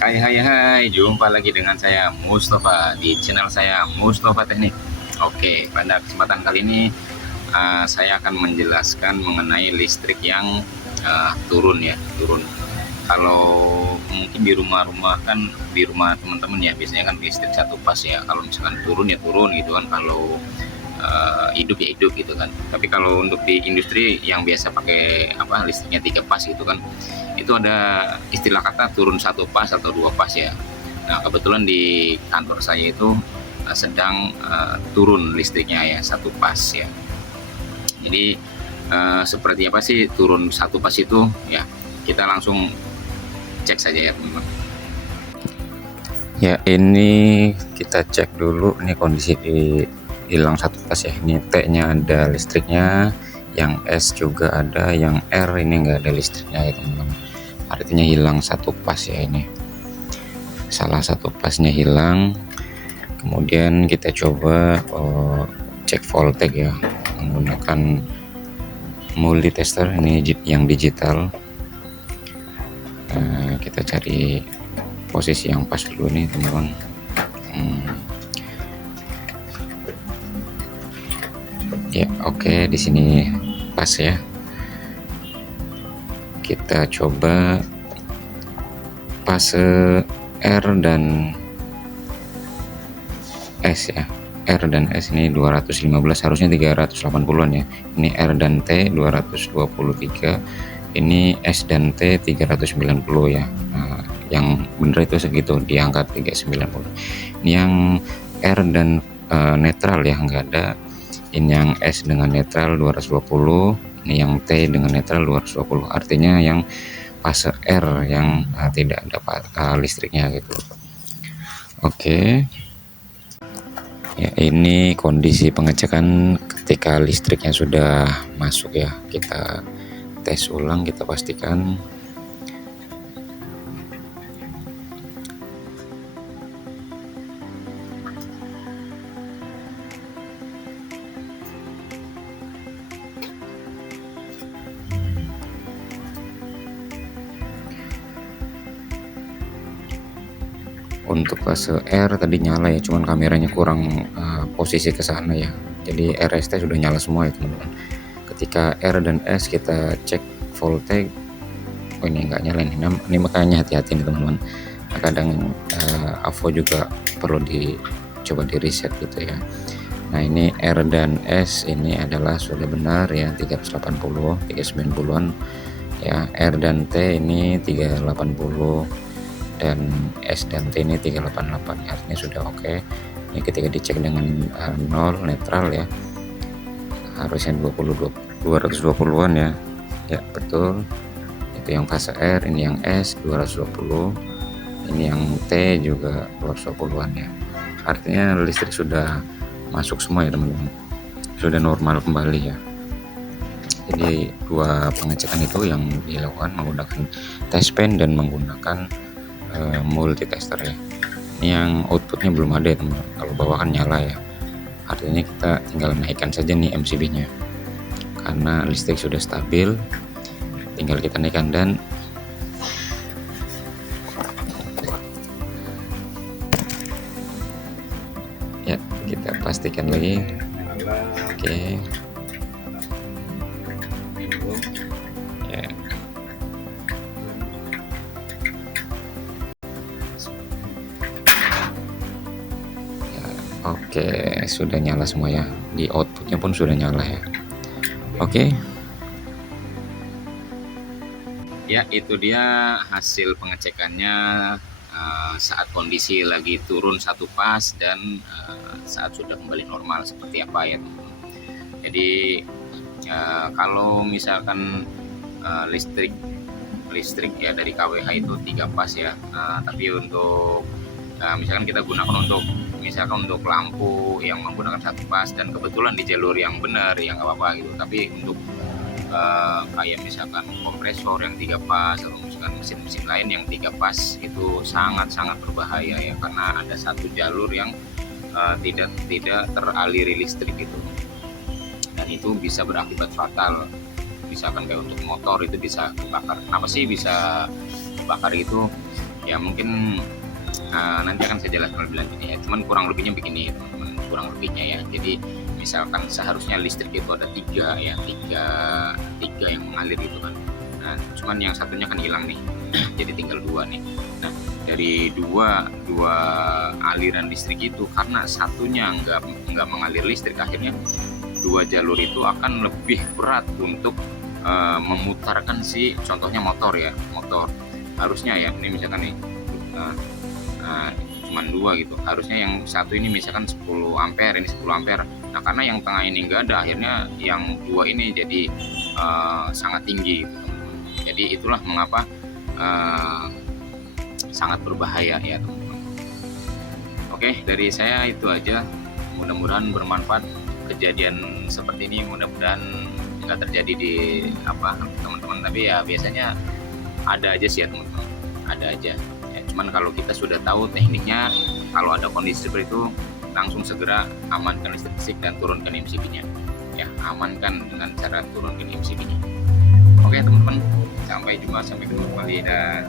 Hai, jumpa lagi dengan saya Mustafa di channel saya Mustafa Teknik. Oke, pada kesempatan kali ini saya akan menjelaskan mengenai listrik yang turun. Kalau mungkin di rumah-rumah kan, di rumah teman-teman ya, biasanya kan listrik satu pas ya. Kalau misalkan turun ya turun gitu kan, kalau hidup ya hidup gitu kan. Tapi kalau untuk di industri yang biasa pakai listriknya 3 pas gitu kan, itu ada istilah kata turun satu pas atau 2 pas ya. Nah, kebetulan di kantor saya itu sedang turun listriknya ya, 1 pas ya. Jadi seperti apa sih turun 1 pas itu ya, kita langsung cek saja ya teman-teman. Ya, ini kita cek dulu nih kondisi di hilang 1 pas ya. Ini T nya ada listriknya, yang S juga ada, yang R ini enggak ada listriknya ya teman-teman. Artinya hilang 1 pas ya, ini salah satu pasnya hilang. Kemudian kita coba cek voltage ya menggunakan multitester ini yang digital. Kita cari posisi yang pas dulu nih teman-teman. Ya, oke, di sini pas ya. Kita coba fase R dan S ya. R dan S ini 215, harusnya 380-an ya. Ini R dan T 223, ini S dan T 390 ya. Nah, yang bener itu segitu, diangkat 390. Ini yang R dan netral ya, enggak ada. Ini yang S dengan netral 220, ini yang T dengan netral 220. Artinya yang fase R yang tidak ada listriknya gitu. Oke. Ya, ini kondisi pengecekan ketika listriknya sudah masuk ya. Kita tes ulang, kita pastikan. Untuk fase R tadi nyala ya, cuman kameranya kurang posisi ke sana ya. Jadi RST sudah nyala semua ya teman-teman. Ketika R dan S kita cek voltage, oh ini enggak nyala ini makanya hati-hati nih teman-teman. Kadang AVO juga perlu dicoba di reset gitu ya. Nah, ini R dan S ini adalah sudah benar ya, 380 390-an ya. R dan T ini 380 dan S dan T ini 388 ya, artinya sudah oke. Ini ketika dicek dengan 0 netral ya, harusnya 220-an ya. Ya betul, itu yang fase R. Ini yang S 220, ini yang T juga 220-an ya. Artinya listrik sudah masuk semua ya teman-teman, sudah normal kembali ya. Jadi dua pengecekan itu yang dilakukan menggunakan test pen dan menggunakan multitester ya. Ini yang outputnya belum ada ya teman-teman. Kalau bawah kan nyala ya, artinya kita tinggal naikkan saja nih MCB nya, karena listrik sudah stabil. Tinggal kita naikkan dan ya, kita pastikan lagi. Oke. Ya. Oke, sudah nyala semua ya. Di outputnya pun sudah nyala ya. Oke. Ya, itu dia hasil pengecekannya saat kondisi lagi turun 1 pas dan saat sudah kembali normal seperti apa ya teman-teman. Jadi kalau misalkan listrik ya dari KWH itu 3 pas ya, tapi untuk misalkan kita gunakan untuk lampu yang menggunakan 1 pas dan kebetulan di jalur yang benar ya nggak apa-apa gitu. Tapi untuk kayak misalkan kompresor yang 3 pas atau misalkan mesin-mesin lain yang 3 pas itu sangat-sangat berbahaya ya, karena ada satu jalur yang tidak teraliri listrik gitu, dan itu bisa berakibat fatal. Misalkan kayak untuk motor itu bisa kebakar. Kenapa sih bisa kebakar itu? Ya mungkin nanti akan saya jelaskan lebih lanjut ya. Cuman kurang lebihnya begini teman-teman, kurang lebihnya ya. Jadi misalkan seharusnya listrik itu ada tiga ya, tiga yang mengalir gitu kan. Nah, cuman yang satunya kan hilang nih, jadi tinggal dua nih. Nah, dari dua aliran listrik itu, karena satunya nggak mengalir listrik, akhirnya dua jalur itu akan lebih berat untuk memutarkan si, contohnya motor ya, motor harusnya ya, ini misalkan nih cuman dua gitu, harusnya yang satu ini misalkan 10 ampere, ini 10 ampere. Nah, karena yang tengah ini enggak ada, akhirnya yang dua ini jadi sangat tinggi gitu. Jadi itulah mengapa sangat berbahaya ya teman-teman. Oke, dari saya itu aja, mudah-mudahan bermanfaat. Kejadian seperti ini mudah-mudahan nggak terjadi di teman-teman, tapi ya biasanya ada aja sih ya teman-teman, ada aja ya. Cuman kalau kita sudah tahu tekniknya, kalau ada kondisi seperti itu langsung segera amankan listrik dan turunkan MCB-nya ya, amankan dengan cara turunkan MCB-nya. Oke teman-teman, sampai ketemu kembali, dan